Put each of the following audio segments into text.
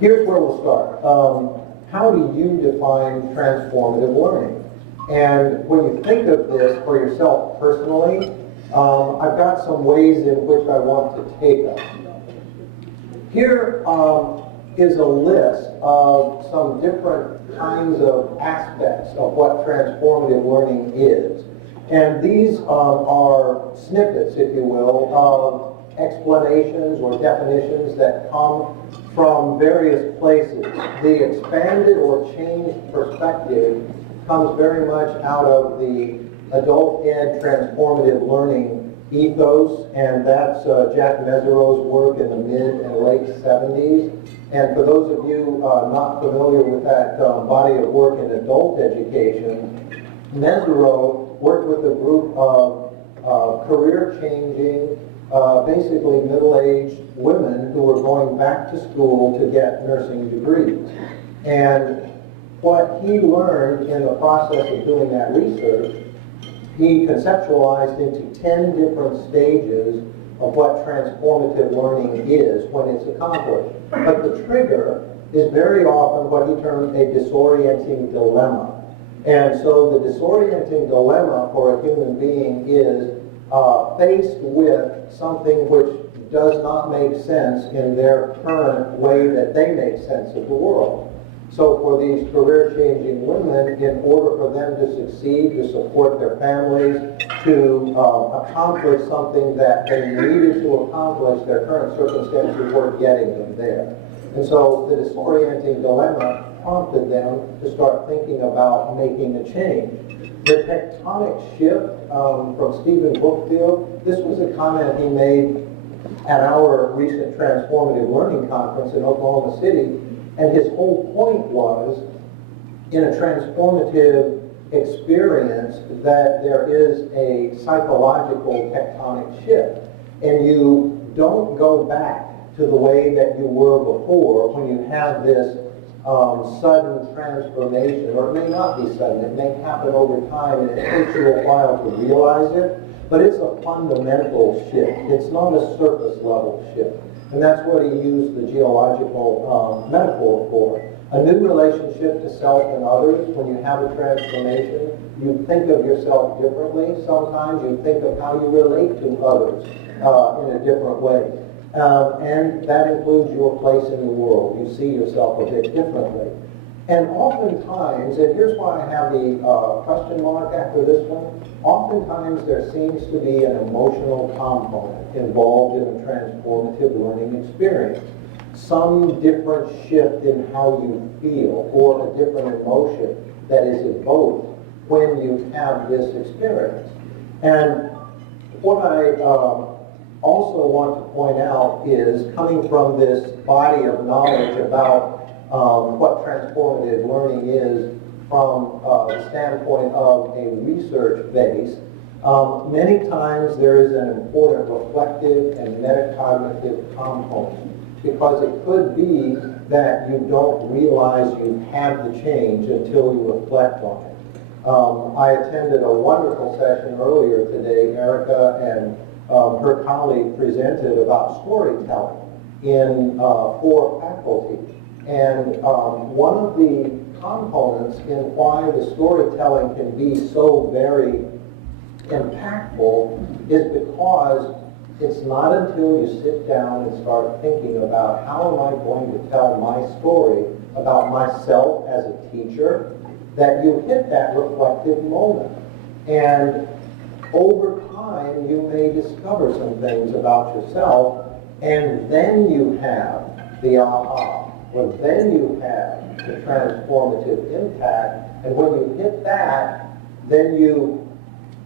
Here's where we'll start. How do you define transformative learning? And when you think of this for yourself personally, I've got some ways in which I want to take us. Here is a list of some different kinds of aspects of what transformative learning is. And these are snippets, if you will, of explanations or definitions that come from various places. The expanded or changed perspective comes very much out of the adult ed transformative learning ethos, and that's Jack Mesereau's work in the mid and late 70s. And for those of you not familiar with that body of work in adult education, Mesereau worked with a group of career-changing, basically middle-aged women who were going back to school to get nursing degrees. And what he learned in the process of doing that research, he conceptualized into 10 different stages of what transformative learning is when it's accomplished. But the trigger is very often what he termed a disorienting dilemma. And so the disorienting dilemma for a human being is faced with something which does not make sense in their current way that they make sense of the world. So for these career-changing women, in order for them to succeed, to support their families, to accomplish something that they needed to accomplish, their current circumstances weren't getting them there. And so the disorienting dilemma prompted them to start thinking about making a change. The tectonic shift from Stephen Brookfield, this was a comment he made at our recent Transformative Learning Conference in Oklahoma City, and his whole point was, in a transformative experience, that there is a psychological tectonic shift, and you don't go back to the way that you were before when you have this sudden transformation, or it may not be sudden, it may happen over time and it takes you a while to realize it, but it's a fundamental shift. It's not a surface level shift. And that's what he used the geological metaphor for. A new relationship to self and others. When you have a transformation, you think of yourself differently. Sometimes you think of how you relate to others in a different way. And that includes your place in the world. You see yourself a bit differently. And oftentimes, and here's why I have the question mark after this one, oftentimes there seems to be an emotional component involved in a transformative learning experience. Some different shift in how you feel or a different emotion that is evoked when you have this experience. And what I also want to point out is, coming from this body of knowledge about what transformative learning is from the standpoint of a research base, many times there is an important reflective and metacognitive component, because it could be that you don't realize you've had the change until you reflect on it. I attended a wonderful session earlier today. Erica and her colleague presented about storytelling in 4 faculty. And one of the components in why the storytelling can be so very impactful is because it's not until you sit down and start thinking about, how am I going to tell my story about myself as a teacher, that you hit that reflective moment. And over time, you may discover some things about yourself, and then you have the aha. Well, then you have the transformative impact, and when you hit that, then you,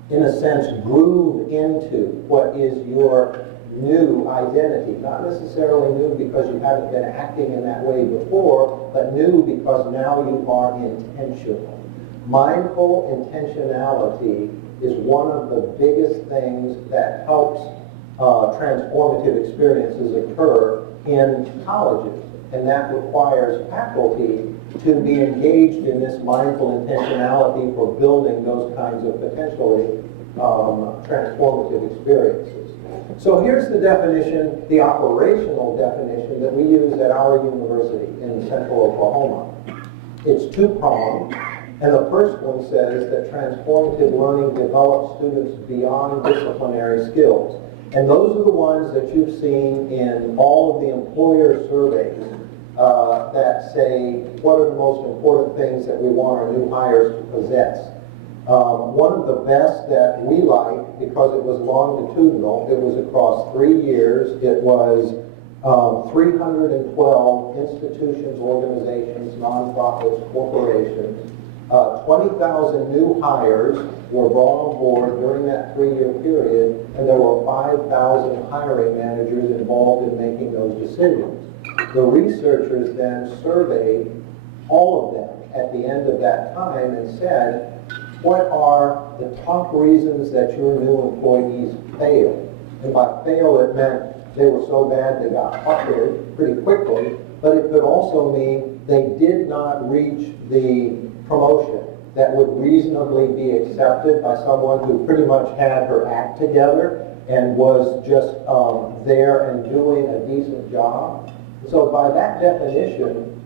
in a sense, groove into what is your new identity. Not necessarily new because you haven't been acting in that way before, but new because now you are intentional. Mindful intentionality is one of the biggest things that helps transformative experiences occur in colleges. and that requires faculty to be engaged in this mindful intentionality for building those kinds of potentially transformative experiences. So here's the definition, the operational definition that we use at our university in Central Oklahoma. It's two-pronged, and the first one says that transformative learning develops students beyond disciplinary skills. And those are the ones that you've seen in all of the employer surveys that say, what are the most important things that we want our new hires to possess? One of the best that we liked, because it was longitudinal, it was across 3 years, it was 312 institutions, organizations, nonprofits, corporations. 20,000 new hires were brought on board during that 3-year period, and there were 5,000 hiring managers involved in making those decisions. The researchers then surveyed all of them at the end of that time and said, what are the top reasons that your new employees failed? And by fail, it meant they were so bad they got fired pretty quickly, but it could also mean they did not reach the promotion that would reasonably be accepted by someone who pretty much had her act together and was just there and doing a decent job. So by that definition,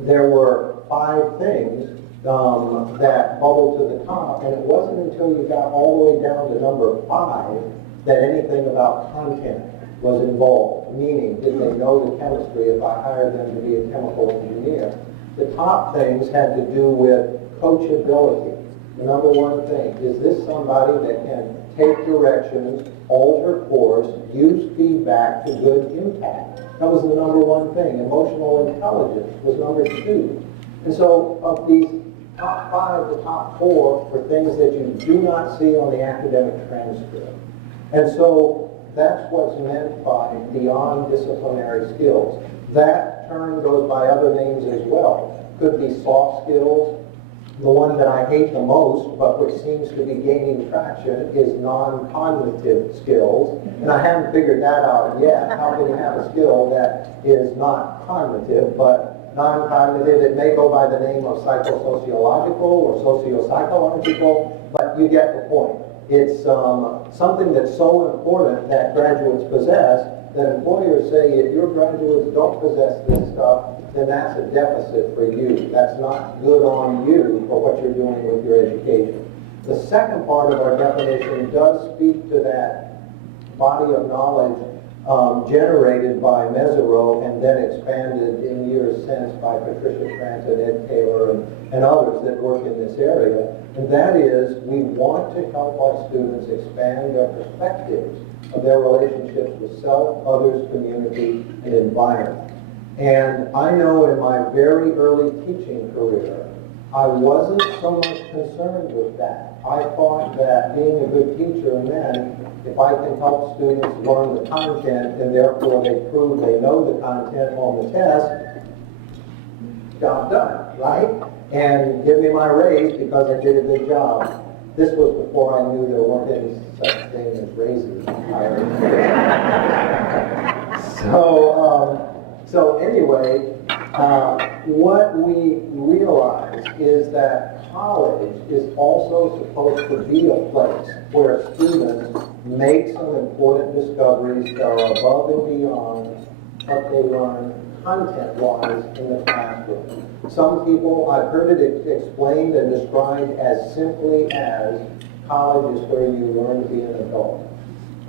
there were 5 things that bubbled to the top, and it wasn't until you got all the way down to number 5 that anything about content was involved, meaning did they know the chemistry if I hired them to be a chemical engineer. The top things had to do with coachability. The number one thing, is this somebody that can take directions, alter course, use feedback to good impact? That was the number one thing. Emotional intelligence was number 2. And so of these top 5, the top 4 were things that you do not see on the academic transcript. And so that's what's meant by beyond disciplinary skills. That term goes by other names as well. Could be soft skills. The one that I hate the most, but which seems to be gaining traction, is non-cognitive skills. And I haven't figured that out yet. How can you have a skill that is not cognitive, but non-cognitive? It may go by the name of psychosociological or socio-psychological, but you get the point. It's something that's so important that graduates possess that employers say, if your graduates don't possess this stuff, then that's a deficit for you. That's not good on you for what you're doing with your education. The second part of our definition does speak to that body of knowledge generated by Mesereau and then expanded in years since by Patricia Trent and Ed Taylor and others that work in this area. And that is, we want to help our students expand their perspectives of their relationships with self, others, community, and environment. And I know in my very early teaching career, I wasn't so much concerned with that. I thought that being a good teacher meant if I can help students learn the content and therefore they prove they know the content on the test, job done, right? And give me my raise because I did a good job. This was before I knew there weren't any such thing as raises. So anyway, what we realize is that college is also supposed to be a place where students make some important discoveries that are above and beyond what they learn content-wise in the classroom. Some people, I've heard it explained and described as simply as college is where you learn to be an adult.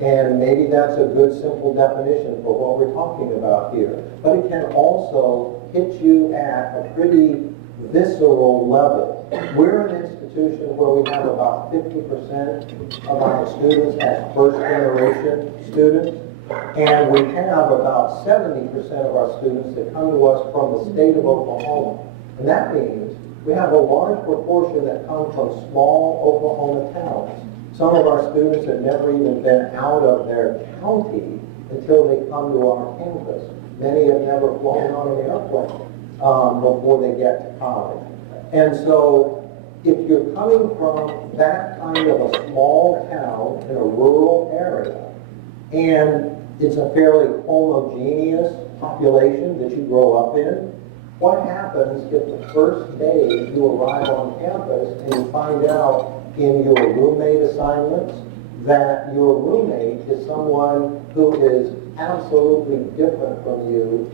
And maybe that's a good simple definition for what we're talking about here. But it can also hit you at a pretty visceral level. We're an institution where we have about 50% of our students as first-generation students, and we have about 70% of our students that come to us from the state of Oklahoma. And that means we have a large proportion that come from small Oklahoma towns. Some of our students have never even been out of their county until they come to our campus. Many have never flown on an airplane before they get to college. And so if you're coming from that kind of a small town in a rural area, and it's a fairly homogeneous population that you grow up in. What happens if the first day you arrive on campus and you find out in your roommate assignments that your roommate is someone who is absolutely different from you,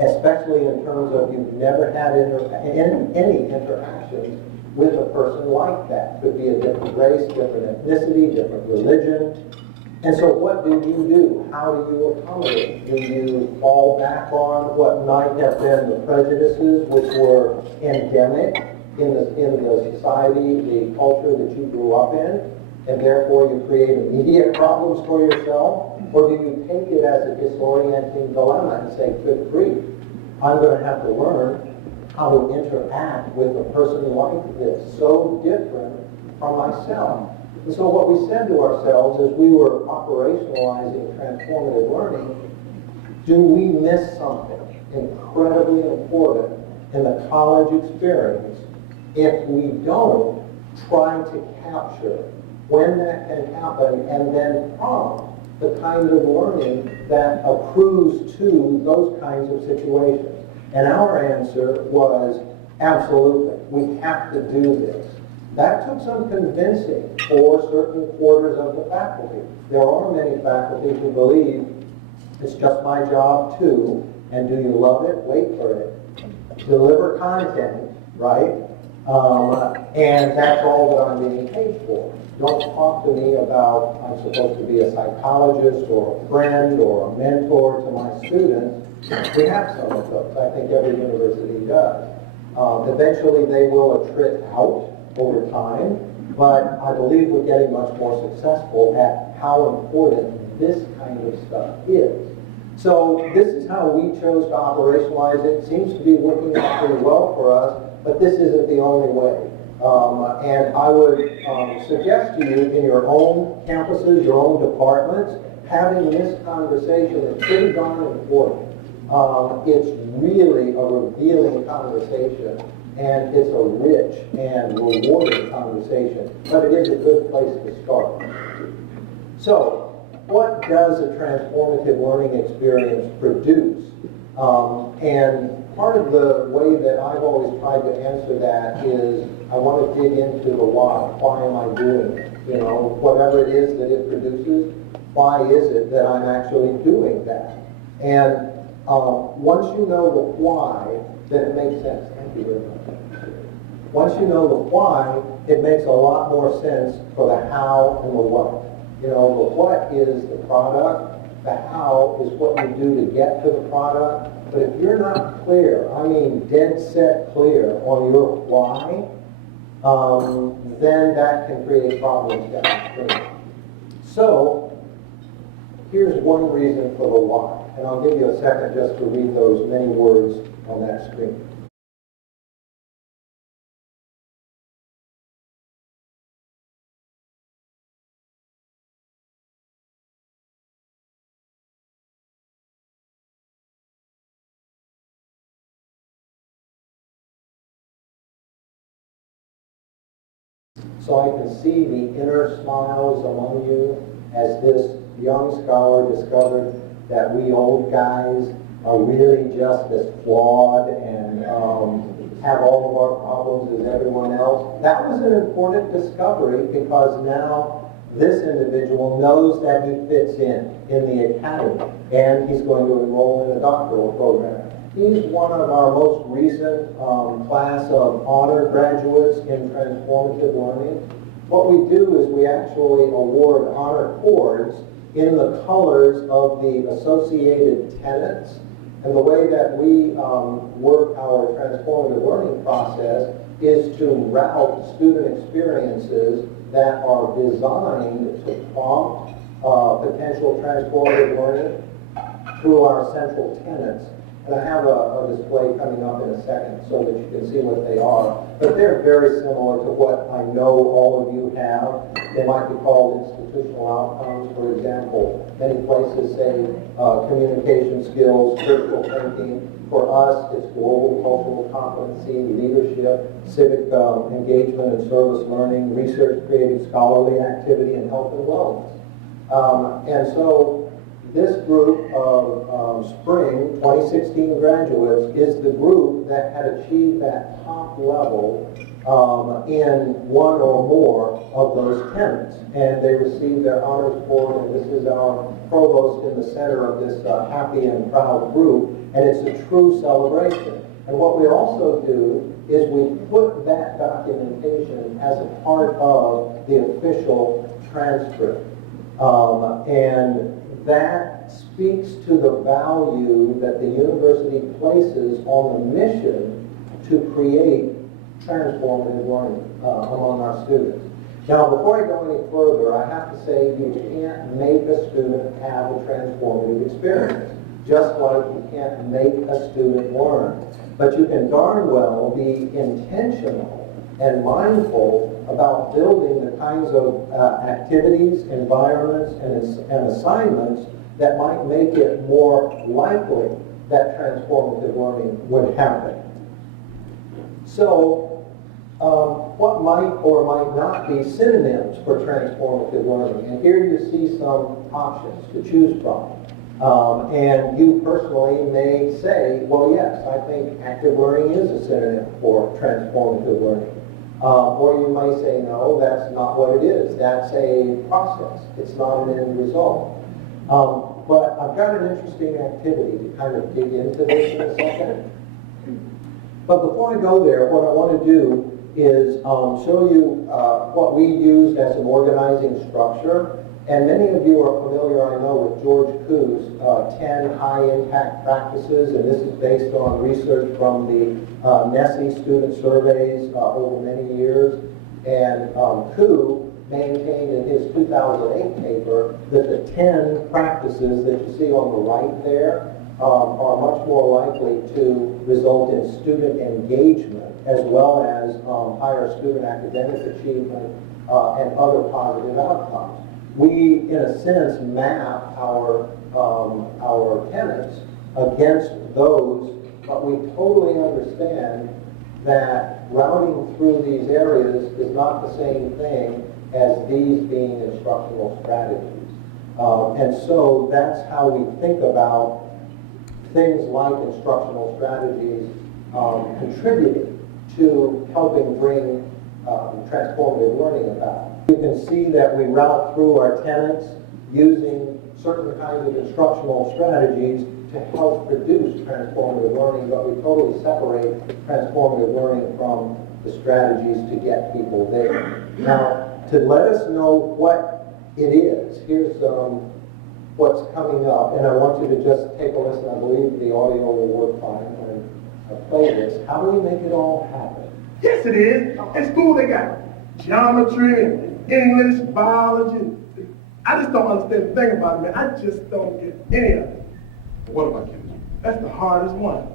especially in terms of you've never had any interactions with a person like that? Could be a different race, different ethnicity, different religion. And so what do? How do you accommodate? Do you fall back on what might have been the prejudices which were endemic in the society, the culture that you grew up in, and therefore you create immediate problems for yourself? Or do you take it as a disorienting dilemma and say, good grief, I'm going to have to learn how to interact with a person like this, so different from myself? And so what we said to ourselves as we were operationalizing transformative learning, do we miss something incredibly important in the college experience if we don't try to capture when that can happen and then prompt the kind of learning that accrues to those kinds of situations? And our answer was, absolutely, we have to do this. That took some convincing for certain quarters of the faculty. There are many faculty who believe it's just my job to, and do you love it? Wait for it. Deliver content, right? And that's all that I'm being paid for. Don't talk to me about I'm supposed to be a psychologist or a friend or a mentor to my students. We have some of those. I think every university does. Eventually they will attrit out over time, but I believe we're getting much more successful at how important this kind of stuff is. So this is how we chose to operationalize it. It seems to be working out pretty well for us, but this isn't the only way. And I would suggest to you in your own campuses, your own departments, having this conversation is pretty darn important. It's really a revealing conversation, and it's a rich and rewarding conversation, but it is a good place to start. So, what does a transformative learning experience produce? And part of the way that I've always tried to answer that is I want to dig into the why. Why am I doing it? You know, whatever it is that it produces, why is it that I'm actually doing that? And once you know the why, then it makes sense. Thank you very much. Once you know the why, it makes a lot more sense for the how and the what. You know, the what is the product, the how is what you do to get to the product. But if you're not clear, I mean dead set clear on your why, then that can create problems downstream. So, here's one reason for the why. And I'll give you a second just to read those many words on that screen. So I can see the inner smiles among you as this young scholar discovered that we old guys are really just as flawed and have all of our problems as everyone else. That was an important discovery because now this individual knows that he fits in the academy, and he's going to enroll in a doctoral program. He's one of our most recent class of honor graduates in transformative learning. What we do is we actually award honor cords in the colors of the associated tenets. And the way that we work our transformative learning process is to route student experiences that are designed to prompt potential transformative learning through our central tenets. And I have a display coming up in a second so that you can see what they are. But they're very similar to what I know all of you have. They might be called institutional outcomes, for example. Many places say communication skills, critical thinking. For us, it's global cultural competency, leadership, civic engagement and service learning, research, creative, scholarly activity, and health and wellness. And so this group of spring 2016 graduates is the group that had achieved that top level in one or more of those tenets. And they received their honors board, and this is our provost in the center of this happy and proud group, and it's a true celebration. And what we also do is we put that documentation as a part of the official transcript. And that speaks to the value that the university places on the mission to create transformative learning among our students. Now, before I go any further, I have to say you can't make a student have a transformative experience, just like you can't make a student learn. But you can darn well be intentional and mindful about building the kinds of activities, environments, and assignments that might make it more likely that transformative learning would happen. So, what might or might not be synonyms for transformative learning? And here you see some options to choose from. And you personally may say, well, yes, I think active learning is a synonym for transformative learning. Or you might say, no, that's not what it is. That's a process. It's not an end result. But I've got an interesting activity to kind of dig into this in a second. But before I go there, what I want to do is show you what we used as an organizing structure. And many of you are familiar, I know, with George Koo's 10 high-impact practices, and this is based on research from the NESE student surveys over many years. And Koo maintained in his 2008 paper that the 10 practices that you see on the right there are much more likely to result in student engagement as well as higher student academic achievement and other positive outcomes. We, in a sense, map our tenets against those, but we totally understand that routing through these areas is not the same thing as these being instructional strategies. And so that's how we think about things like instructional strategies contributing to helping bring transformative learning about. You can see that we route through our tenets using certain kinds of instructional strategies to help produce transformative learning, but we totally separate transformative learning from the strategies to get people there. Now, to let us know what it is, here's what's coming up, and I want you to just take a listen. I believe the audio will work fine when I play this. How do we make it all happen? Yes, it is. At school, they got geometry and English, biology. I just don't understand a thing about it, man. I just don't get any of it. What about chemistry? That's the hardest one.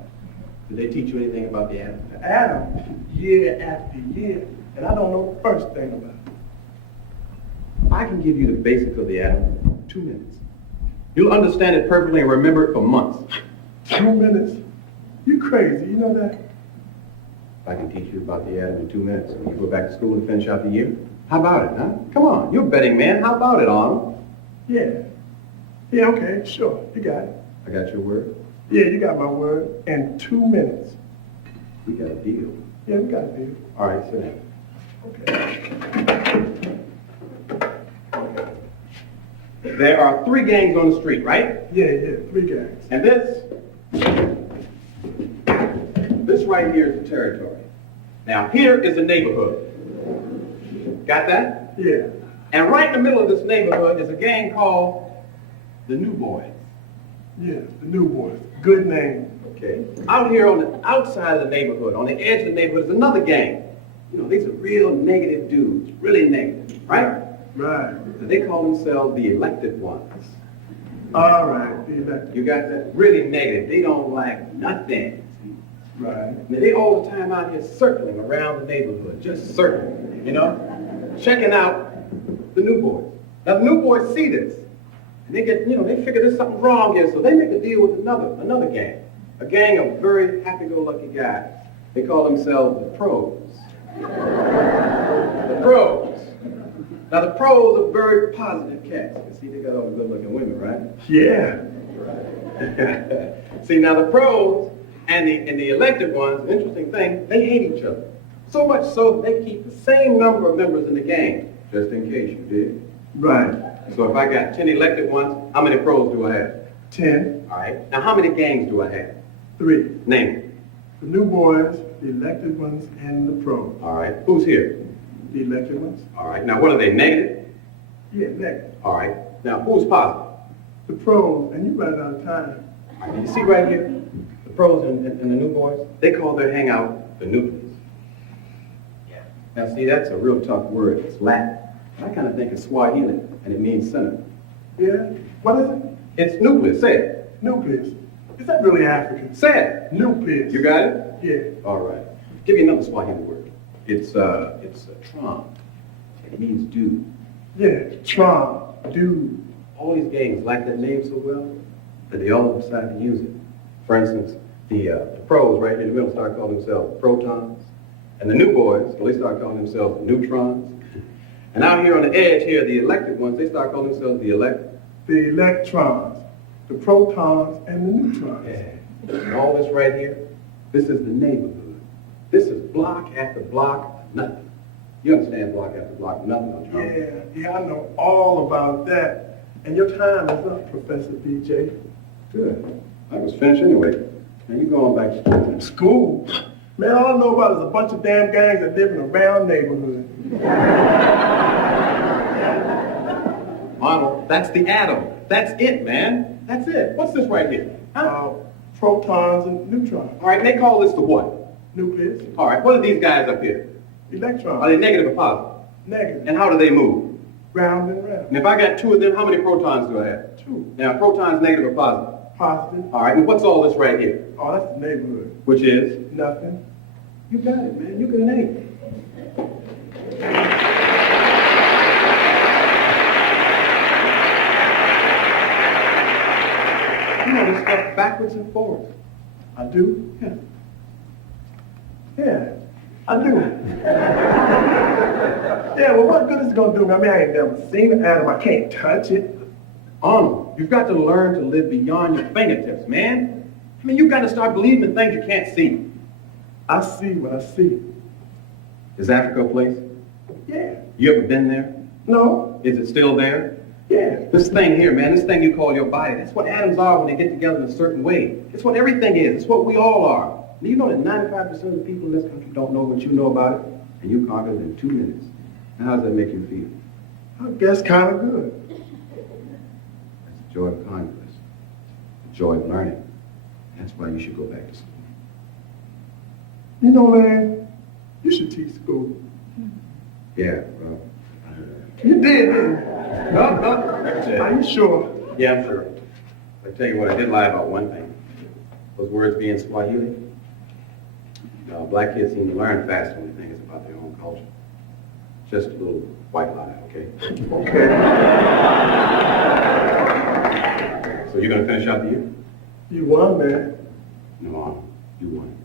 Did they teach you anything about the atom? The atom, year after year, and I don't know the first thing about it. I can give you the basics of the atom in 2 minutes. You'll understand it perfectly and remember it for months. 2 minutes? You crazy, you know that? I can teach you about the atom in 2 minutes and you go back to school and finish out the year. How about it, huh? Come on, you're a betting man. How about it, Arnold? Yeah. Yeah, okay, sure. You got it. I got your word. Yeah, you got my word. In 2 minutes. We got a deal. Yeah, we got a deal. All right, sit down. Okay. There are 3 gangs on the street, right? Yeah, 3 gangs. And this right here is the territory. Now, here is the neighborhood. Got that? Yeah. And right in the middle of this neighborhood is a gang called the New Boys. Yeah, the New Boys. Good name. Okay. Out here on the outside of the neighborhood, on the edge of the neighborhood, is another gang. You know, these are real negative dudes, really negative, right? Right. And they call themselves the elected ones. All right, the elected. You got that? Really negative. They don't like nothing. Right. Now, they all the time out here circling around the neighborhood, just circling, you know, checking out the New Boys. Now, the New Boys see this, and they get, you know, they figure there's something wrong here, so they make a deal with another gang, a gang of very happy-go-lucky guys. They call themselves the Pros. The Pros. Now the pros are very positive cats. You see, they got all the good-looking women, right? Yeah. See, now the pros and the elected ones, interesting thing, they hate each other. So much so that they keep the same number of members in the gang, just in case you did. Right. So if I got 10 elected ones, how many pros do I have? 10. All right. Now how many gangs do I have? 3. Name them. The new boys, the elected ones, and the pros. All right. Who's here? The elected ones? All right. Now what are they, negative? Yeah, negative. All right. Now who's positive? The pros, and you run out of time. All right. You see right here? The pros and the new boys? They call their hangout the nucleus. Yeah. Now see, that's a real tough word. It's Latin. I kind of think it's Swahili, and it means center. Yeah? What is it? It's nucleus. Say it. Nucleus. Is that really African? Say it. Nucleus. You got it? Yeah. All right. Give me another Swahili word. It's tron. It means dude. Yeah. Tron. Dude. All these gangs like that name so well that they all decide to use it. For instance, the pros right here in the middle start calling themselves protons, and the new boys, well, they start calling themselves neutrons. And out here on the edge here, the elected ones, they start calling themselves the elect. The electrons, the protons, and the neutrons. Yeah. And all this right here, this is the neighborhood. This is block after block of nothing. You understand block after block of nothing, don't you? Yeah, I know all about that. And your time is up, Professor BJ. Good. I was finished anyway. Now you go on back to school. School? Man, all I know about is a bunch of damn gangs that live in a round neighborhood. Arnold, that's the atom. That's it, man. That's it. What's this right here? Huh? Protons and neutrons. All right, they call this the what? Nucleus. All right, what are these guys up here? Electrons. Are they negative or positive? Negative. And how do they move? Round and round. And if I got 2 of them, how many protons do I have? 2. Now, protons negative or positive? Positive. All right, and what's all this right here? Oh, that's the neighborhood. Which is? Nothing. You got it, man. You can name it. You know this stuff backwards and forwards. I do? Yeah. Yeah, I do. Yeah, well, what good is it gonna do me? I mean, I ain't never seen an atom. I can't touch it. Arnold, you've got to learn to live beyond your fingertips, man. I mean, you've got to start believing in things you can't see. I see what I see. Is Africa a place? Yeah. You ever been there? No. Is it still there? Yeah. This thing here, man, this thing you call your body, that's what atoms are when they get together in a certain way. It's what everything is. It's what we all are. And you know that 95% of the people in this country don't know what you know about it, and you conquered it in 2 minutes. Now, how does that make you feel? I guess kind of good. That's the joy of conquest, the joy of learning. That's why you should go back to school. You know, man, you should teach school. Yeah, well, You did, didn't you? no. Are you sure? Yeah, I'm sure. I tell you what, I did lie about one thing. Those words being Swahili. Black kids seem to learn faster when they think it's about their own culture. Just a little white lie, okay? Okay. So you're going to finish out the year? You won, man. No, you won.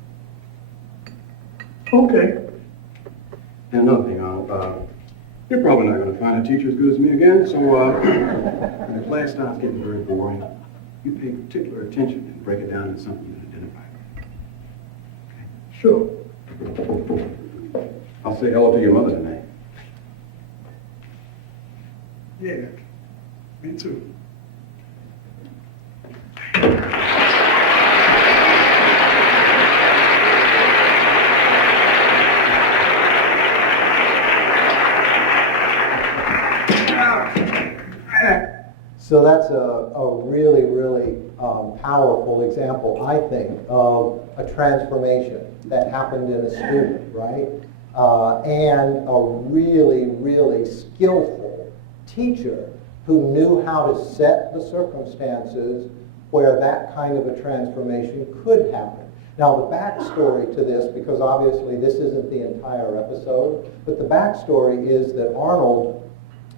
Okay. And another thing, Arnold, you're probably not going to find a teacher as good as me again, so when the class starts getting very boring, you pay particular attention and break it down into something you can identify with. Sure. I'll say hello to your mother tonight. Yeah. Me too. So that's a really, really powerful example, I think, of a transformation that happened in a student, right? And a really, really skillful teacher who knew how to set the circumstances where that kind of a transformation could happen. Now, the backstory to this, because obviously this isn't the entire episode, but the backstory is that Arnold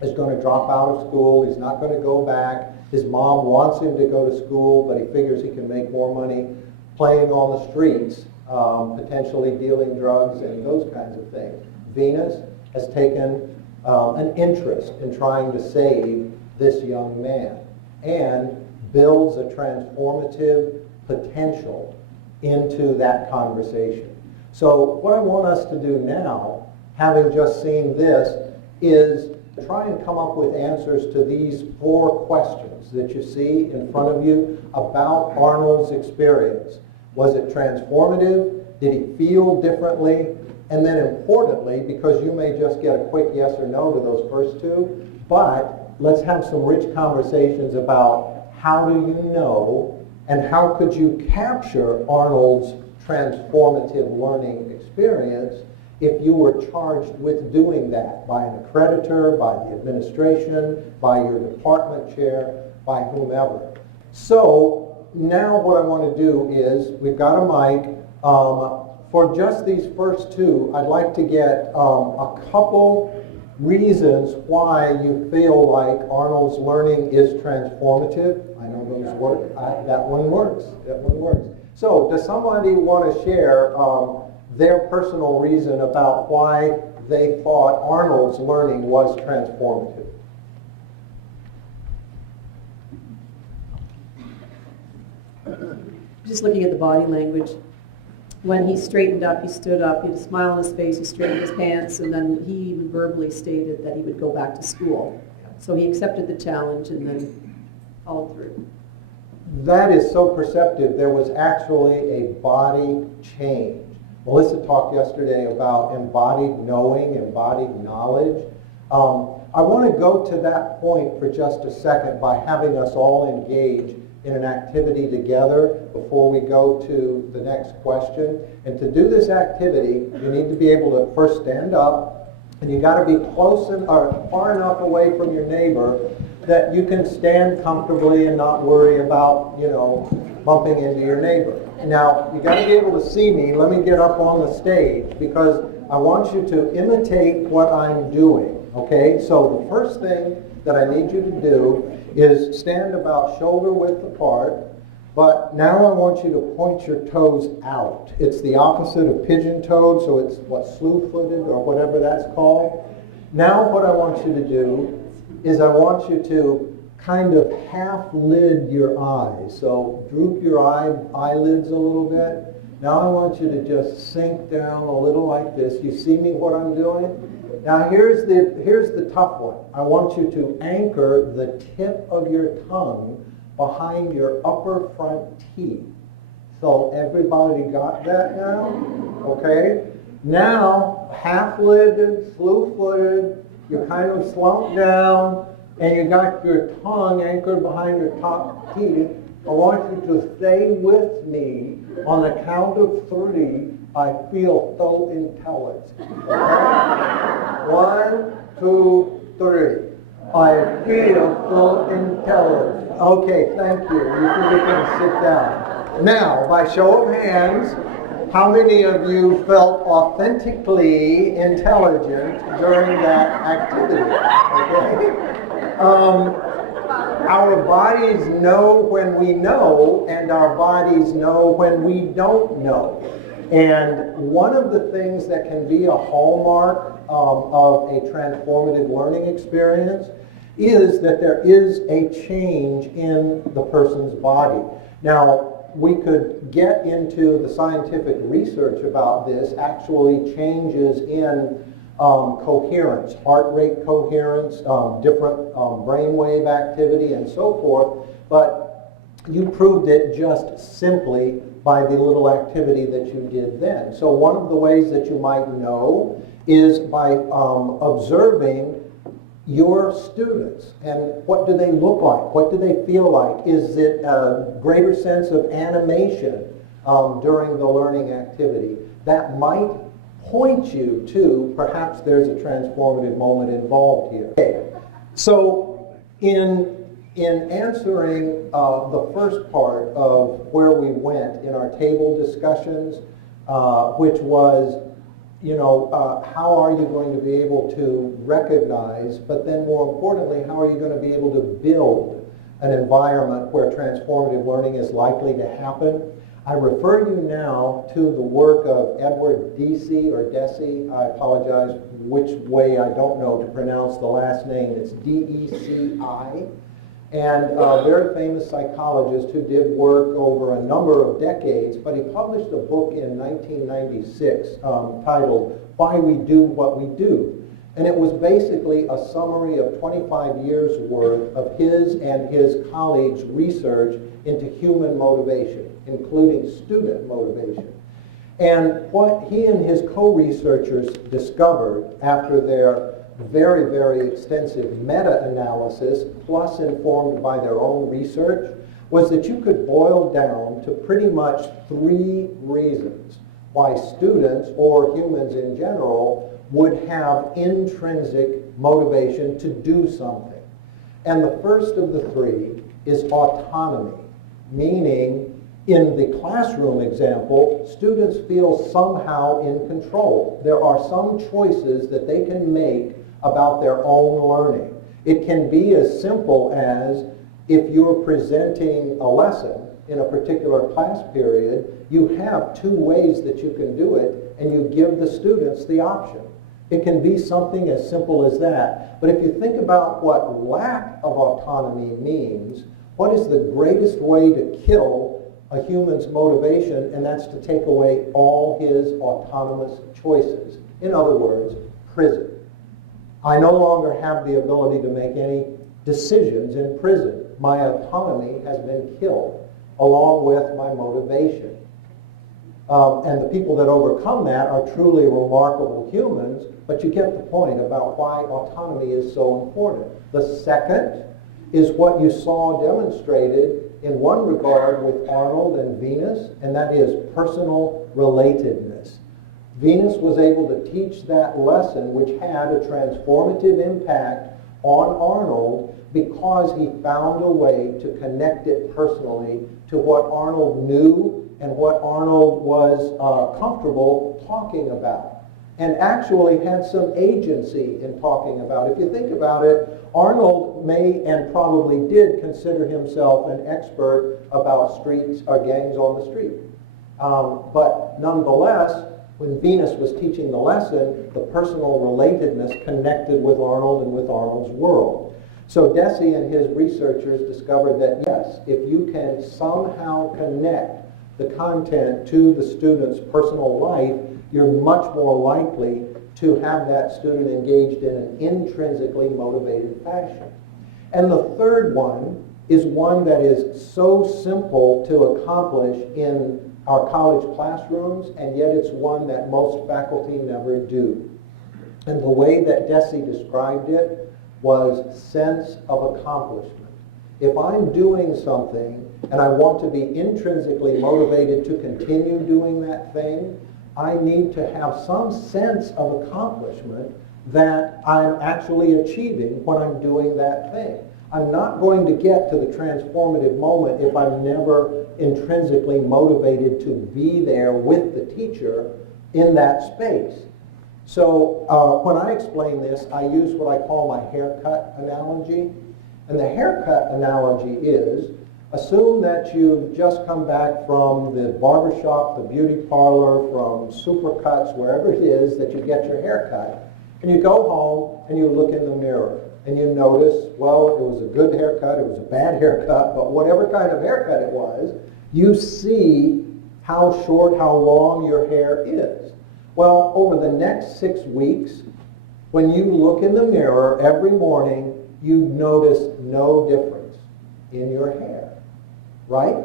is going to drop out of school. He's not going to go back. His mom wants him to go to school, but he figures he can make more money playing on the streets, potentially dealing drugs and those kinds of things. Venus has taken an interest in trying to save this young man and builds a transformative potential into that conversation. So what I want us to do now, having just seen this, is try and come up with answers to these 4 questions that you see in front of you about Arnold's experience. Was it transformative? Did he feel differently? And then importantly, because you may just get a quick yes or no to those first 2, but let's have some rich conversations about how do you know and how could you capture Arnold's transformative learning experience if you were charged with doing that by an accreditor, by the administration, by your department chair, by whomever. So now what I want to do is, we've got a mic. For just these first 2, I'd like to get a couple reasons why you feel like Arnold's learning is transformative. I know those work. That one works. That one works. So does somebody want to share their personal reason about why they thought Arnold's learning was transformative? Just looking at the body language, when he straightened up, he stood up, he had a smile on his face, he straightened his pants, and then he even verbally stated that he would go back to school. So he accepted the challenge and then followed through. That is so perceptive. There was actually a body change. Melissa talked yesterday about embodied knowing, embodied knowledge. I want to go to that point for just a second by having us all engage in an activity together before we go to the next question. And to do this activity, you need to be able to first stand up, and you got to be close or far enough away from your neighbor that you can stand comfortably and not worry about, bumping into your neighbor. Now, you got to be able to see me. Let me get up on the stage because I want you to imitate what I'm doing, okay? So the first thing that I need you to do is stand about shoulder width apart, but now I want you to point your toes out. It's the opposite of pigeon-toed, so it's slew-footed or whatever that's called. Now what I want you to do is I want you to kind of half-lid your eyes. So droop your eyelids a little bit. Now I want you to just sink down a little like this. You see me what I'm doing? Now here's the tough one. I want you to anchor the tip of your tongue behind your upper front teeth. So everybody got that now? Okay? Now, half-lidded, slew-footed, you're kind of slumped down, and you got your tongue anchored behind your top teeth. I want you to stay with me on the count of 3. I feel so intelligent. Okay? 1, 2, 3. I feel so intelligent. Okay, thank you. You can sit down. Now, by show of hands, how many of you felt authentically intelligent during that activity? Okay? Our bodies know when we know, and our bodies know when we don't know. And one of the things that can be a hallmark of a transformative learning experience is that there is a change in the person's body. Now, we could get into the scientific research about this, actually changes in coherence, heart rate coherence, different brainwave activity, and so forth. But you proved it just simply by the little activity that you did then. So one of the ways that you might know is by observing your students and what do they look like? What do they feel like? Is it a greater sense of animation during the learning activity? That might point you to perhaps there's a transformative moment involved here. Okay. So in answering the first part of where we went in our table discussions, which was, how are you going to be able to recognize, but then more importantly, how are you going to be able to build an environment where transformative learning is likely to happen? I refer you now to the work of Edward Deci or Deci. I apologize which way I don't know to pronounce the last name. It's D-E-C-I. And a very famous psychologist who did work over a number of decades, but he published a book in 1996 titled Why We Do What We Do. And it was basically a summary of 25 years' worth of his and his colleagues' research into human motivation, including student motivation. And what he and his co-researchers discovered after their very, very extensive meta-analysis, plus informed by their own research, was that you could boil down to pretty much 3 reasons why students, or humans in general, would have intrinsic motivation to do something. And the first of the 3 is autonomy, meaning in the classroom example, students feel somehow in control. There are some choices that they can make about their own learning. It can be as simple as if you're presenting a lesson in a particular class period, you have 2 ways that you can do it, and you give the students the option. It can be something as simple as that. But if you think about what lack of autonomy means, what is the greatest way to kill a human's motivation? And that's to take away all his autonomous choices. In other words, prison. I no longer have the ability to make any decisions in prison. My autonomy has been killed, along with my motivation. And the people that overcome that are truly remarkable humans, but you get the point about why autonomy is so important. The second is what you saw demonstrated in one regard with Arnold and Venus, and that is personal relatedness. Venus was able to teach that lesson, which had a transformative impact on Arnold because he found a way to connect it personally to what Arnold knew and what Arnold was comfortable talking about, and actually had some agency in talking about. If you think about it, Arnold may and probably did consider himself an expert about streets or gangs on the street. But nonetheless, when Venus was teaching the lesson, the personal relatedness connected with Arnold and with Arnold's world. So Deci and his researchers discovered that yes, if you can somehow connect the content to the student's personal life, you're much more likely to have that student engaged in an intrinsically motivated fashion. And the third one is one that is so simple to accomplish in our college classrooms, and yet it's one that most faculty never do. And the way that Deci described it was sense of accomplishment. If I'm doing something and I want to be intrinsically motivated to continue doing that thing, I need to have some sense of accomplishment that I'm actually achieving when I'm doing that thing. I'm not going to get to the transformative moment if I'm never intrinsically motivated to be there with the teacher in that space. So when I explain this, I use what I call my haircut analogy. And the haircut analogy is, assume that you've just come back from the barbershop, the beauty parlor, from Supercuts, wherever it is that you get your haircut, and you go home and you look in the mirror and you notice, well, it was a good haircut, it was a bad haircut, but whatever kind of haircut it was, you see how short, how long your hair is. Well, over the next 6 weeks, when you look in the mirror every morning, you notice no difference in your hair, right?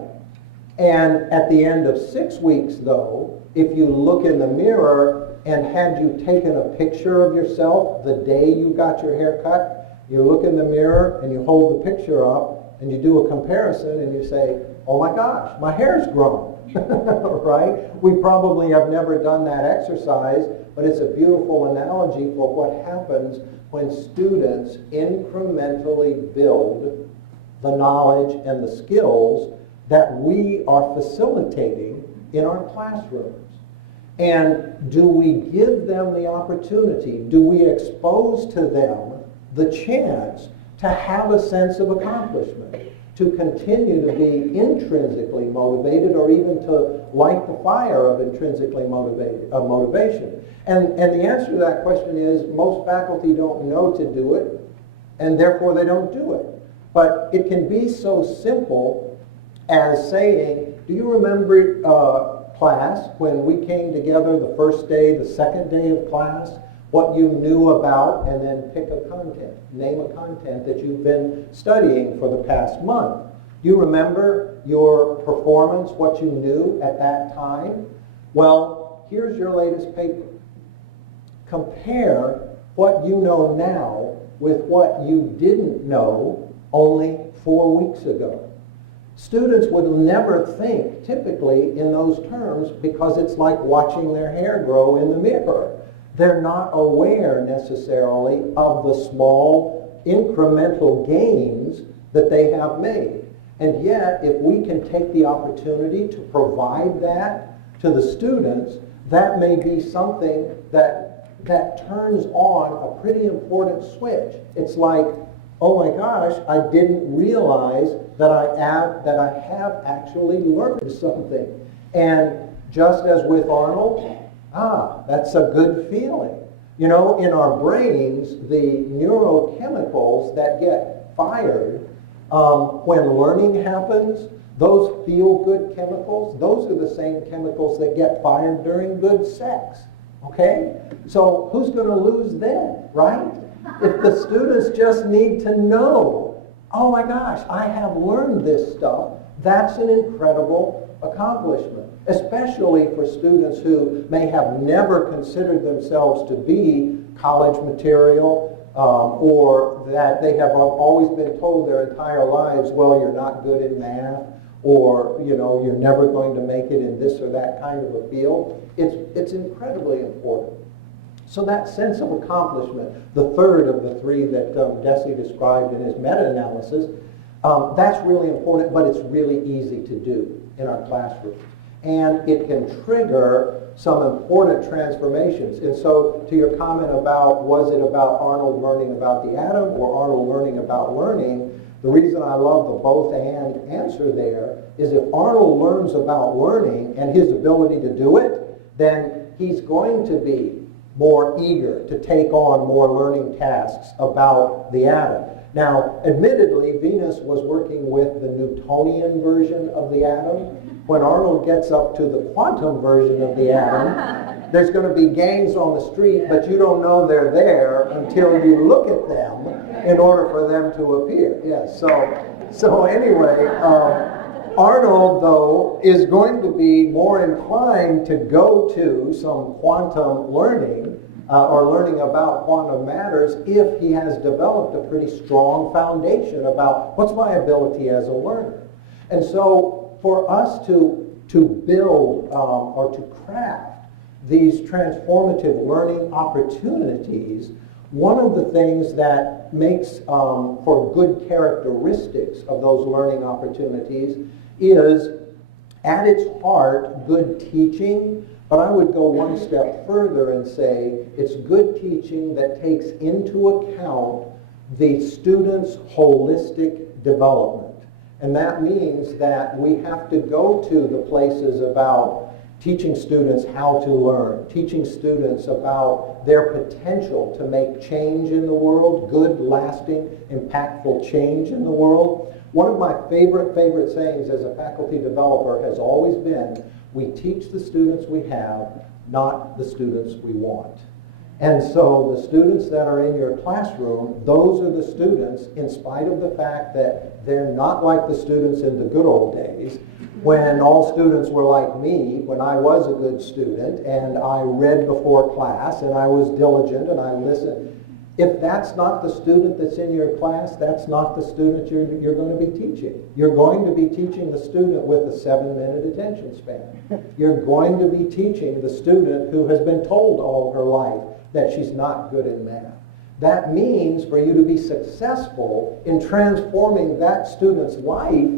And at the end of 6 weeks, though, if you look in the mirror and had you taken a picture of yourself the day you got your hair cut, you look in the mirror and you hold the picture up and you do a comparison and you say, oh my gosh, my hair's grown, right? We probably have never done that exercise, but it's a beautiful analogy for what happens when students incrementally build the knowledge and the skills that we are facilitating in our classrooms. And do we give them the opportunity? Do we expose to them the chance to have a sense of accomplishment, to continue to be intrinsically motivated or even to light the fire of intrinsically motivation? And the answer to that question is most faculty don't know to do it, and therefore they don't do it. But it can be so simple as saying, do you remember class when we came together the first day, the second day of class, what you knew about, and then pick a content, name a content that you've been studying for the past month. Do you remember your performance, what you knew at that time? Well, here's your latest paper. Compare what you know now with what you didn't know only 4 weeks ago. Students would never think typically in those terms because it's like watching their hair grow in the mirror. They're not aware necessarily of the small incremental gains that they have made. And yet, if we can take the opportunity to provide that to the students, that may be something that turns on a pretty important switch. It's like, oh my gosh, I didn't realize that I have actually learned something. And just as with Arnold, that's a good feeling. You know, in our brains, the neurochemicals that get fired when learning happens, those feel-good chemicals, those are the same chemicals that get fired during good sex. Okay? So who's going to lose then, right? If the students just need to know, oh my gosh, I have learned this stuff, that's an incredible accomplishment, especially for students who may have never considered themselves to be college material, or that they have always been told their entire lives, well, you're not good in math, or you're never going to make it in this or that kind of a field. It's incredibly important. So that sense of accomplishment, the third of the three that Desi described in his meta-analysis, that's really important, but it's really easy to do in our classrooms. And it can trigger some important transformations. And so to your comment about, was it about Arnold learning about the atom or Arnold learning about learning, the reason I love the both and answer there is if Arnold learns about learning and his ability to do it, then he's going to be more eager to take on more learning tasks about the atom. Now, admittedly, Venus was working with the Newtonian version of the atom. When Arnold gets up to the quantum version of the atom, there's going to be gangs on the street, but you don't know they're there until you look at them in order for them to appear. Yes. So anyway, Arnold, though, is going to be more inclined to go to some quantum learning or learning about quantum matters if he has developed a pretty strong foundation about what's my ability as a learner. And so for us to build or to craft these transformative learning opportunities, one of the things that makes for good characteristics of those learning opportunities is, at its heart, good teaching, but I would go one step further and say it's good teaching that takes into account the student's holistic development. And that means that we have to go to the places about teaching students how to learn, teaching students about their potential to make change in the world, good, lasting, impactful change in the world. One of my favorite sayings as a faculty developer has always been, we teach the students we have, not the students we want. And so the students that are in your classroom, those are the students, in spite of the fact that they're not like the students in the good old days, when all students were like me, when I was a good student, and I read before class, and I was diligent, and I listened. If that's not the student that's in your class, that's not the student you're going to be teaching. You're going to be teaching the student with a 7-minute attention span. You're going to be teaching the student who has been told all her life that she's not good in math. That means for you to be successful in transforming that student's life,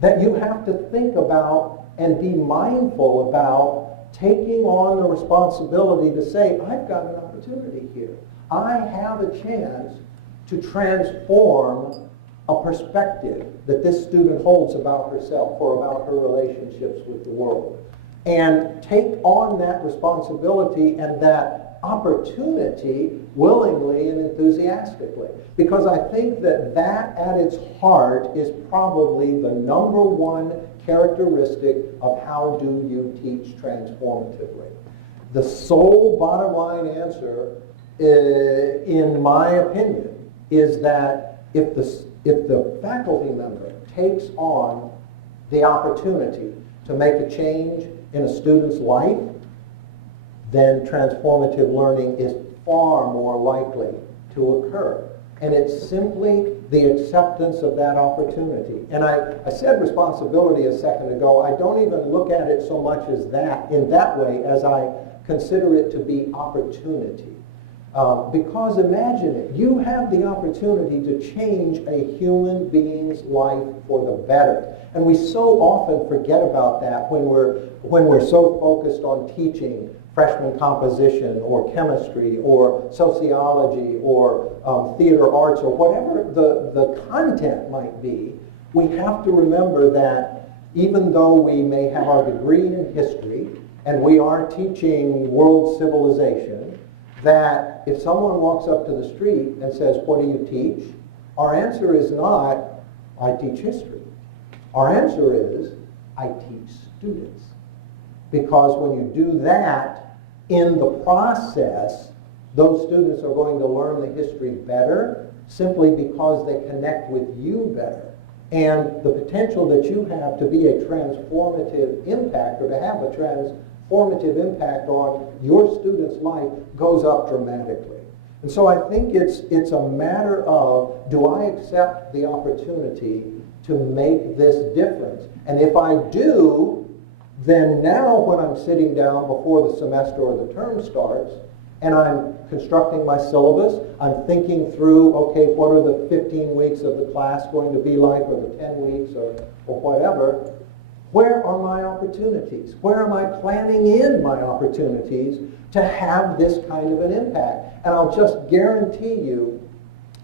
that you have to think about and be mindful about taking on the responsibility to say, I've got an opportunity here. I have a chance to transform a perspective that this student holds about herself or about her relationships with the world, and take on that responsibility and that opportunity willingly and enthusiastically. Because I think that that at its heart is probably the number one characteristic of how do you teach transformatively. The sole bottom line answer, in my opinion, is that if the faculty member takes on the opportunity to make a change in a student's life, then transformative learning is far more likely to occur. And it's simply the acceptance of that opportunity. And I said responsibility a second ago. I don't even look at it so much as that, in that way, as I consider it to be opportunity. Because imagine it, you have the opportunity to change a human being's life for the better. And we so often forget about that when we're so focused on teaching freshman composition or chemistry or sociology or theater arts or whatever the content might be. We have to remember that even though we may have our degree in history and we are teaching world civilization, that if someone walks up to the street and says, "What do you teach?" our answer is not, "I teach history." Our answer is, "I teach students." Because when you do that, in the process, those students are going to learn the history better simply because they connect with you better. And the potential that you have to be a transformative impact or to have a transformative impact on your student's life goes up dramatically. And so I think it's a matter of, do I accept the opportunity to make this difference? And if I do, then now when I'm sitting down before the semester or the term starts, and I'm constructing my syllabus, I'm thinking through, okay, what are the 15 weeks of the class going to be like, or the 10 weeks, or whatever. Where are my opportunities? Where am I planning in my opportunities to have this kind of an impact? And I'll just guarantee you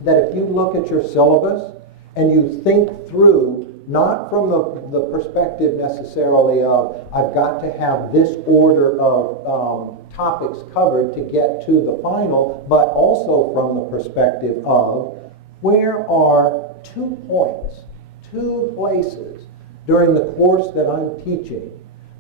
that if you look at your syllabus and you think through, not from the perspective necessarily of, I've got to have this order of topics covered to get to the final, but also from the perspective of, where are 2 points, 2 places during the course that I'm teaching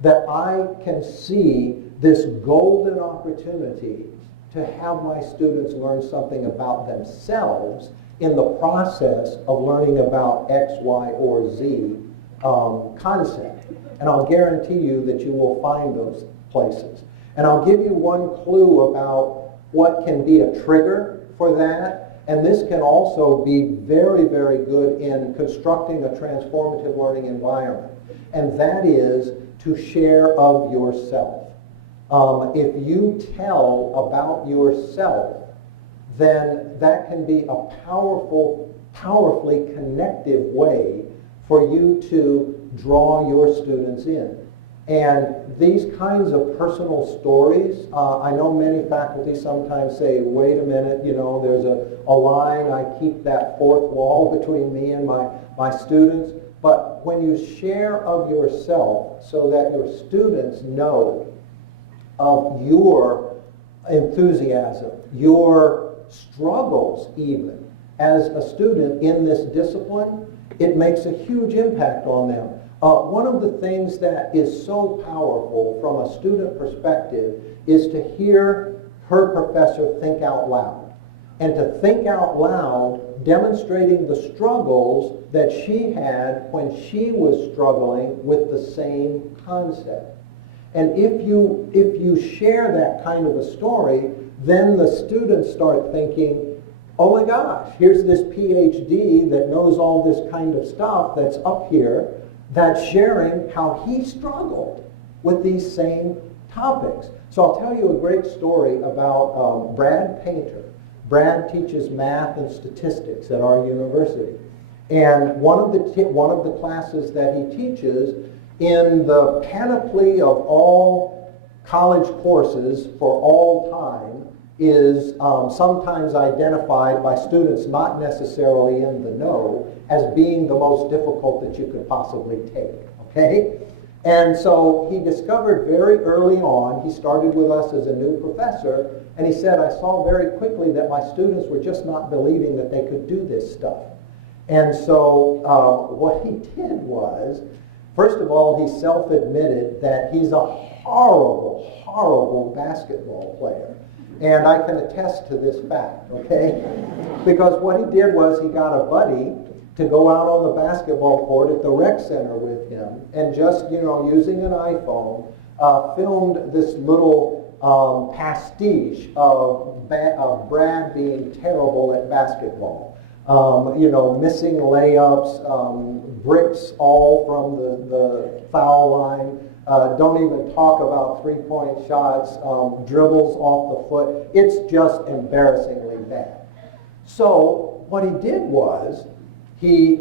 that I can see this golden opportunity to have my students learn something about themselves in the process of learning about X, Y, or Z concept. And I'll guarantee you that you will find those places. And I'll give you one clue about what can be a trigger for that. And this can also be very, very good in constructing a transformative learning environment. And that is to share of yourself. If you tell about yourself, then that can be a powerfully connective way for you to draw your students in. And these kinds of personal stories, I know many faculty sometimes say, wait a minute, there's a line, I keep that fourth wall between me and my students. But when you share of yourself so that your students know of your enthusiasm, your struggles even as a student in this discipline, it makes a huge impact on them. One of the things that is so powerful from a student perspective is to hear her professor think out loud. And to think out loud demonstrating the struggles that she had when she was struggling with the same concept. And if you share that kind of a story, then the students start thinking, oh my gosh, here's this PhD that knows all this kind of stuff that's up here, that's sharing how he struggled with these same topics. So I'll tell you a great story about Brad Painter. Brad teaches math and statistics at our university. And one of the classes that he teaches, in the panoply of all college courses for all time, is sometimes identified by students not necessarily in the know as being the most difficult that you could possibly take, okay? And so he discovered very early on, he started with us as a new professor, and he said, I saw very quickly that my students were just not believing that they could do this stuff. And so what he did was, first of all, he self-admitted that he's a horrible, horrible basketball player. And I can attest to this fact, okay? Because what he did was he got a buddy to go out on the basketball court at the rec center with him and just, using an iPhone, filmed this little pastiche of Brad being terrible at basketball. Missing layups, bricks all from the foul line. Don't even talk about three-point shots, dribbles off the foot. It's just embarrassingly bad. So what he did was he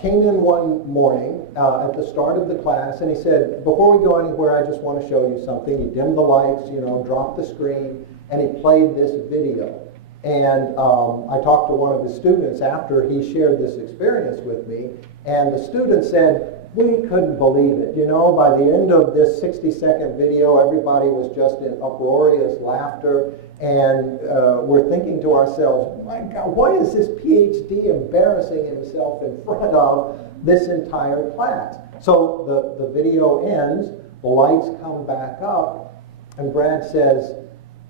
came in one morning at the start of the class and he said, before we go anywhere, I just want to show you something. He dimmed the lights, dropped the screen, and he played this video. And I talked to one of the students after he shared this experience with me, and the student said, we couldn't believe it. By the end of this 60-second video, everybody was just in uproarious laughter, and we're thinking to ourselves, my God, why is this PhD embarrassing himself in front of this entire class? So the video ends, the lights come back up, and Brad says,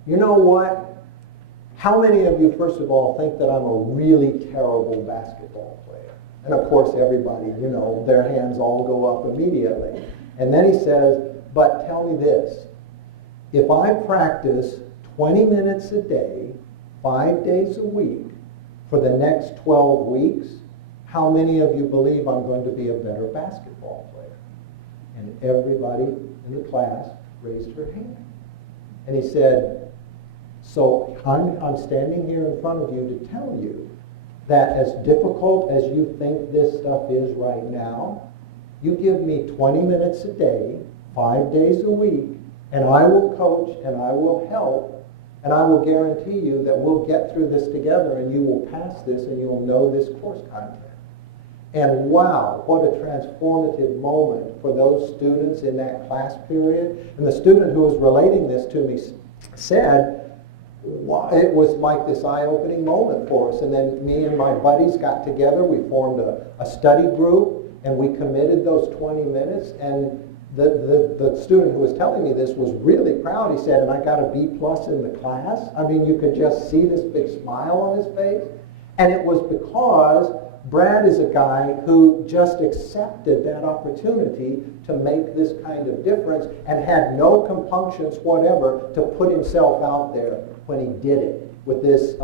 you know what? How many of you, first of all, think that I'm a really terrible basketball player? And of course, everybody, their hands all go up immediately. And then he says, but tell me this, if I practice 20 minutes a day, 5 days a week, for the next 12 weeks, how many of you believe I'm going to be a better basketball player? And everybody in the class raised her hand. And he said, so I'm standing here in front of you to tell you that as difficult as you think this stuff is right now, you give me 20 minutes a day, 5 days a week, and I will coach and I will help, and I will guarantee you that we'll get through this together and you will pass this and you'll know this course content. And wow, what a transformative moment for those students in that class period. And the student who was relating this to me said, it was like this eye-opening moment for us. And then me and my buddies got together. We formed a study group, and we committed those 20 minutes. And the student who was telling me this was really proud. He said, and I got a B+ in the class. I mean, you could just see this big smile on his face. And it was because Brad is a guy who just accepted that opportunity to make this kind of difference and had no compunctions whatever to put himself out there when he did it with this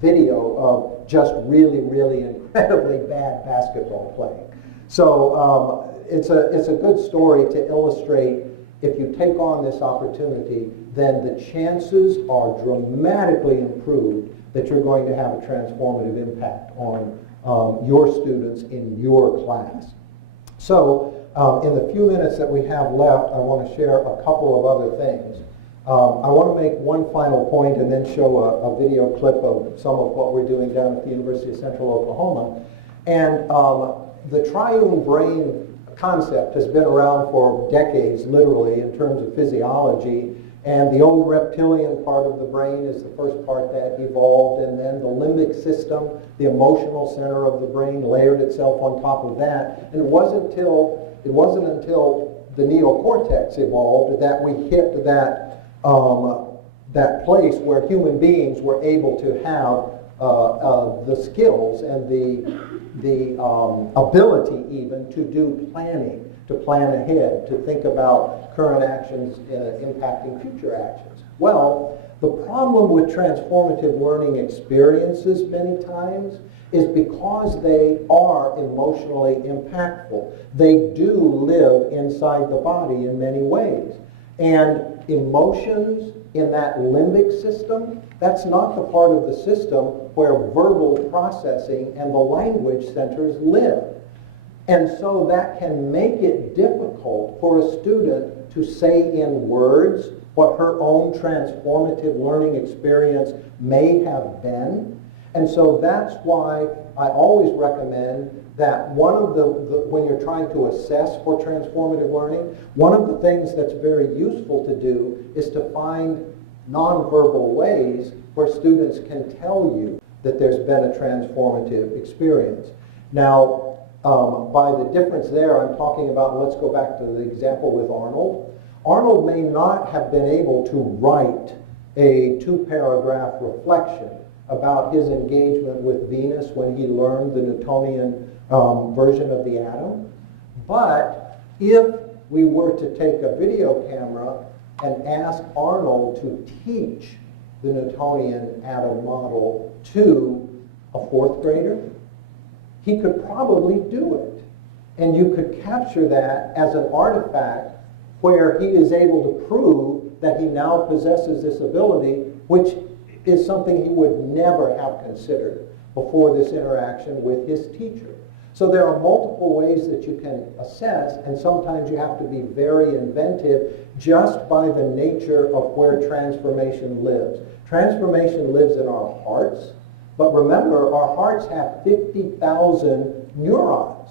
video of just really, really incredibly bad basketball playing. So it's a good story to illustrate if you take on this opportunity, then the chances are dramatically improved that you're going to have a transformative impact on your students in your class. So in the few minutes that we have left, I want to share a couple of other things. I want to make one final point and then show a video clip of some of what we're doing down at the University of Central Oklahoma. And the triune brain concept has been around for decades, literally, in terms of physiology. And the old reptilian part of the brain is the first part that evolved, and then the limbic system, the emotional center of the brain, layered itself on top of that. And it wasn't until the neocortex evolved that we hit that place where human beings were able to have the skills and the ability even to do planning, to plan ahead, to think about current actions impacting future actions. Well, the problem with transformative learning experiences many times is because they are emotionally impactful. They do live inside the body in many ways. And emotions in that limbic system, that's not the part of the system where verbal processing and the language centers live. And so that can make it difficult for a student to say in words what her own transformative learning experience may have been. And so that's why I always recommend that one of when you're trying to assess for transformative learning, one of the things that's very useful to do is to find nonverbal ways where students can tell you that there's been a transformative experience. Now, by the difference there, I'm talking about, let's go back to the example with Arnold. Arnold may not have been able to write a 2-paragraph reflection about his engagement with Venus when he learned the Newtonian version of the atom. But if we were to take a video camera and ask Arnold to teach the Newtonian atom model to a 4th grader, he could probably do it. And you could capture that as an artifact where he is able to prove that he now possesses this ability, which is something he would never have considered before this interaction with his teacher. So there are multiple ways that you can assess, and sometimes you have to be very inventive just by the nature of where transformation lives. Transformation lives in our hearts, but remember, our hearts have 50,000 neurons.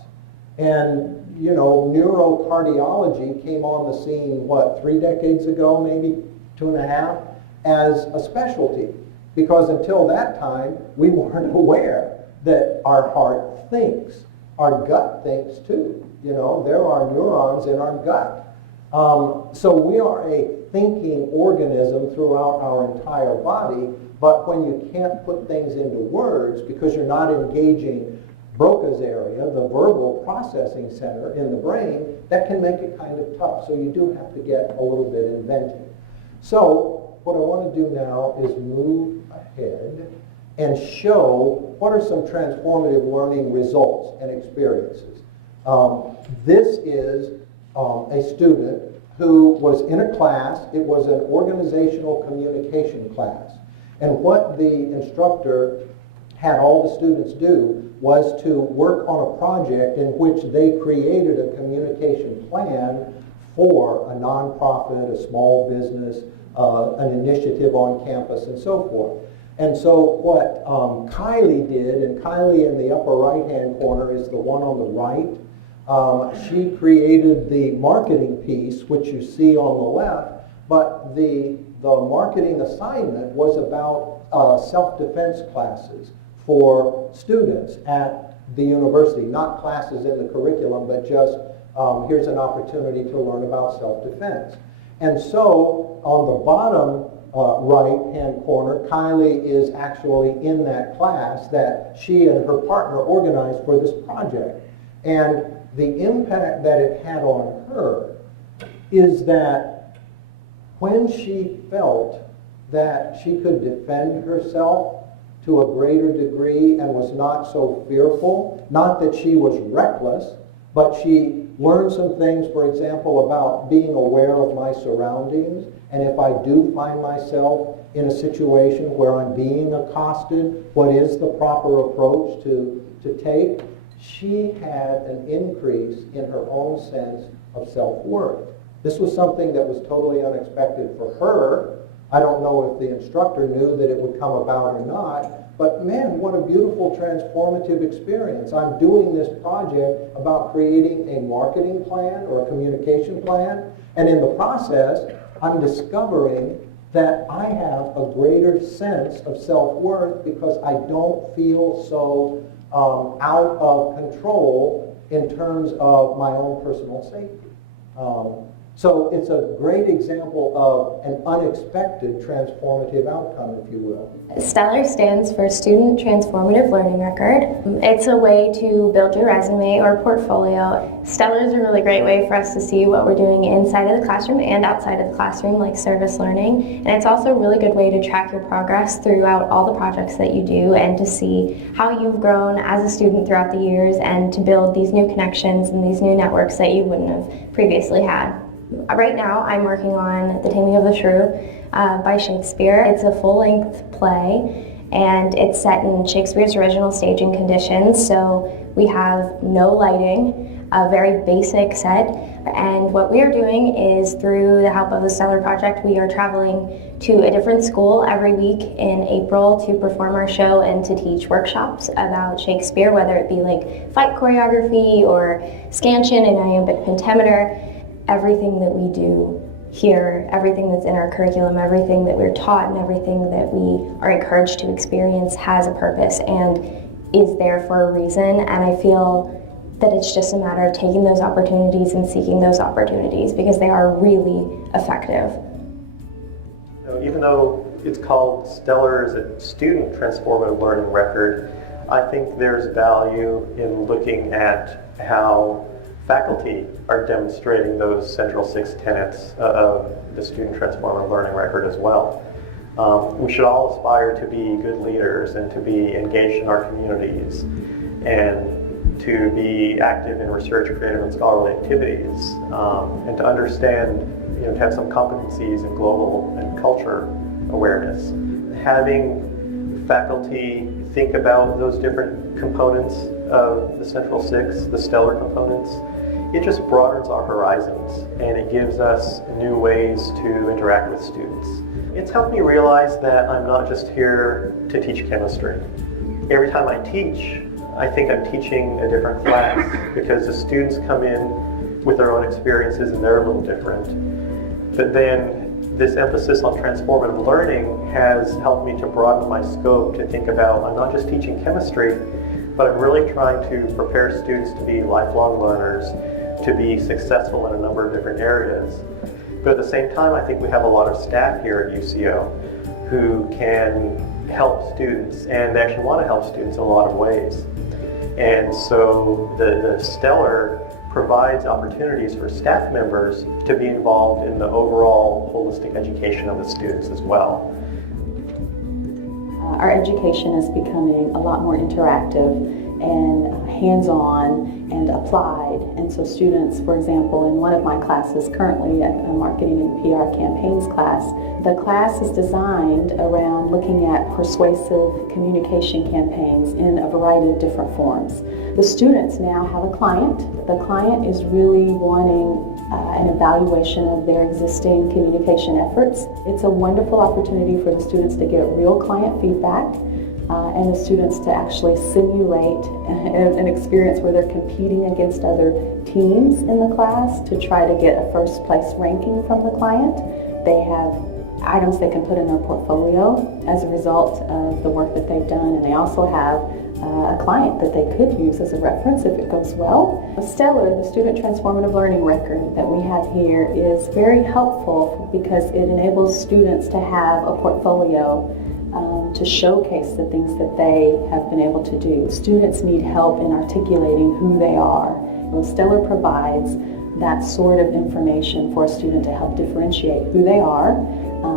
And, you know, neurocardiology came on the scene, 3 decades ago, maybe 2.5, as a specialty. Because until that time, we weren't aware that our heart thinks. Our gut thinks too. You know, there are neurons in our gut. So we are a thinking organism throughout our entire body, but when you can't put things into words because you're not engaging Broca's area, the verbal processing center in the brain, that can make it kind of tough. So you do have to get a little bit inventive. So what I want to do now is move ahead and show what are some transformative learning results and experiences. This is a student who was in a class. It was an organizational communication class. And what the instructor had all the students do was to work on a project in which they created a communication plan for a nonprofit, a small business, an initiative on campus, and so forth. And so what Kylie did, and Kylie in the upper right-hand corner is the one on the right, she created the marketing piece, which you see on the left, but the marketing assignment was about self-defense classes for students at the university, not classes in the curriculum, but just here's an opportunity to learn about self-defense. And so on the bottom right-hand corner, Kylie is actually in that class that she and her partner organized for this project. And the impact that it had on her is that when she felt that she could defend herself to a greater degree and was not so fearful, not that she was reckless, but she learned some things, for example, about being aware of my surroundings. And if I do find myself in a situation where I'm being accosted, what is the proper approach to take? She had an increase in her own sense of self-worth. This was something that was totally unexpected for her. I don't know if the instructor knew that it would come about or not, but man, what a beautiful transformative experience. I'm doing this project about creating a marketing plan or a communication plan, and in the process, I'm discovering that I have a greater sense of self-worth because I don't feel so out of control in terms of my own personal safety. So it's a great example of an unexpected transformative outcome, if you will. Stellar stands for Student Transformative Learning Record. It's a way to build your resume or portfolio. Stellar is a really great way for us to see what we're doing inside of the classroom and outside of the classroom, like service learning. And it's also a really good way to track your progress throughout all the projects that you do and to see how you've grown as a student throughout the years and to build these new connections and these new networks that you wouldn't have previously had. Right now, I'm working on The Taming of the Shrew by Shakespeare. It's a full-length play, and it's set in Shakespeare's original staging conditions. So We have no lighting, a very basic set, and what we are doing is through the help of the Stellar Project, we are traveling to a different school every week in April to perform our show and to teach workshops about Shakespeare, whether it be like fight choreography or scansion and iambic pentameter. Everything that we do here, everything that's in our curriculum, everything that we're taught, and everything that we are encouraged to experience has a purpose and is there for a reason. And I feel that it's just a matter of taking those opportunities and seeking those opportunities because they are really effective. Even though it's called Stellar as a student transformative learning record, I think there's value in looking at how faculty are demonstrating those central 6 tenets of the student transformative learning record as well. We should all aspire to be good leaders and to be engaged in our communities and to be active in research, creative, and scholarly activities, and to understand, to have some competencies in global and culture awareness. Having faculty think about those different components of the Central 6, the stellar components, it just broadens our horizons and it gives us new ways to interact with students. It's helped me realize that I'm not just here to teach chemistry. Every time I teach, I think I'm teaching a different class because the students come in with their own experiences and they're a little different. But then this emphasis on transformative learning has helped me to broaden my scope to think about, I'm not just teaching chemistry, but I'm really trying to prepare students to be lifelong learners, to be successful in a number of different areas. But at the same time, I think we have a lot of staff here at UCO who can help students, and they actually want to help students in a lot of ways. And so the Stellar provides opportunities for staff members to be involved in the overall holistic education of the students as well. Our education is becoming a lot more interactive and hands-on and applied. And so students, for example, in one of my classes currently, a marketing and PR campaigns class, the class is designed around looking at persuasive communication campaigns in a variety of different forms. The students now have a client. The client is really wanting an evaluation of their existing communication efforts. It's a wonderful opportunity for the students to get real client feedback and the students to actually simulate an experience where they're competing against other teams in the class to try to get a first place ranking from the client. They have items they can put in their portfolio as a result of the work that they've done, and they also have a client that they could use as a reference if it goes well. Stellar, the Student Transformative Learning Record that we have here, is very helpful because it enables students to have a portfolio to showcase the things that they have been able to do. Students need help in articulating who they are. Well, Stellar provides that sort of information for a student to help differentiate who they are,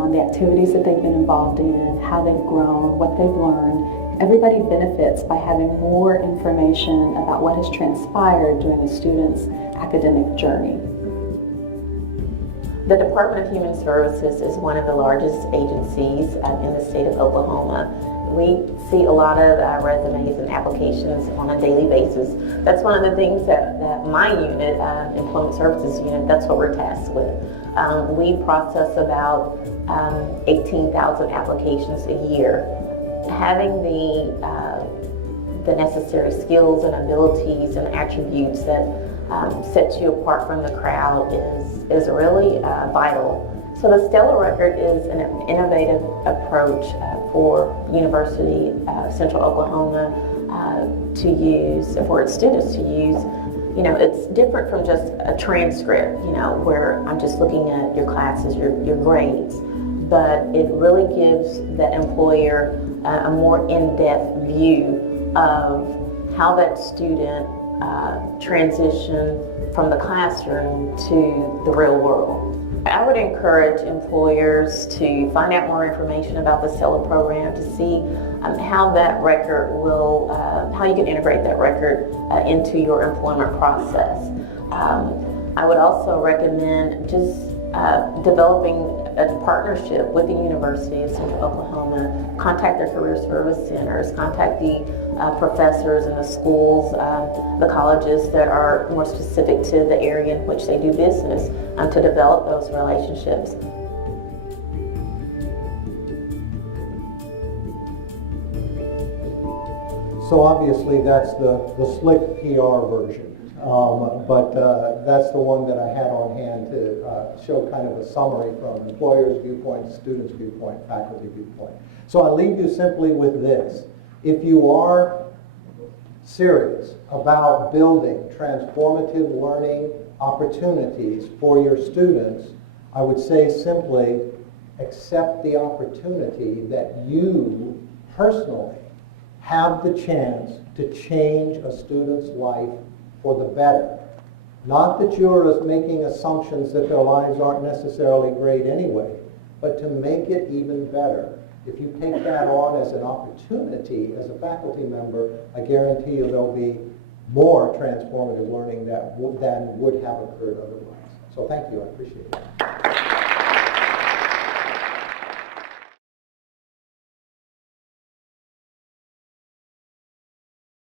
the activities that they've been involved in, how they've grown, what they've learned. Everybody benefits by having more information about what has transpired during the student's academic journey. The Department of Human Services is one of the largest agencies in the state of Oklahoma. We see a lot of resumes and applications on a daily basis. That's one of the things that my unit, Employment Services Unit, that's what we're tasked with. We process about 18,000 applications a year. Having the necessary skills and abilities and attributes that sets you apart from the crowd is really vital. So the Stellar Record is an innovative approach for University Central Oklahoma to use, for its students to use. You know, it's different from just a transcript, you know, where I'm just looking at your classes, your grades, but it really gives the employer a more in-depth view of how that student transition from the classroom to the real world. I would encourage employers to find out more information about the Stellar program to see how that record will, how you can integrate that record into your employment process. I would also recommend just developing a partnership with the University of Central Oklahoma. Contact their career service centers, contact the professors and the schools, the colleges that are more specific to the area in which they do business, to develop those relationships. So obviously that's the slick PR version, but that's the one that I had on hand to show kind of a summary from employer's viewpoint, student's viewpoint, faculty viewpoint. So I leave you simply with this. If you are serious about building transformative learning opportunities for your students, I would say simply accept the opportunity that you personally have the chance to change a student's life for the better. Not that you're making assumptions that their lives aren't necessarily great anyway, but to make it even better. If you take that on as an opportunity as a faculty member, I guarantee you there'll be more transformative learning than would have occurred otherwise. So thank you, I appreciate it.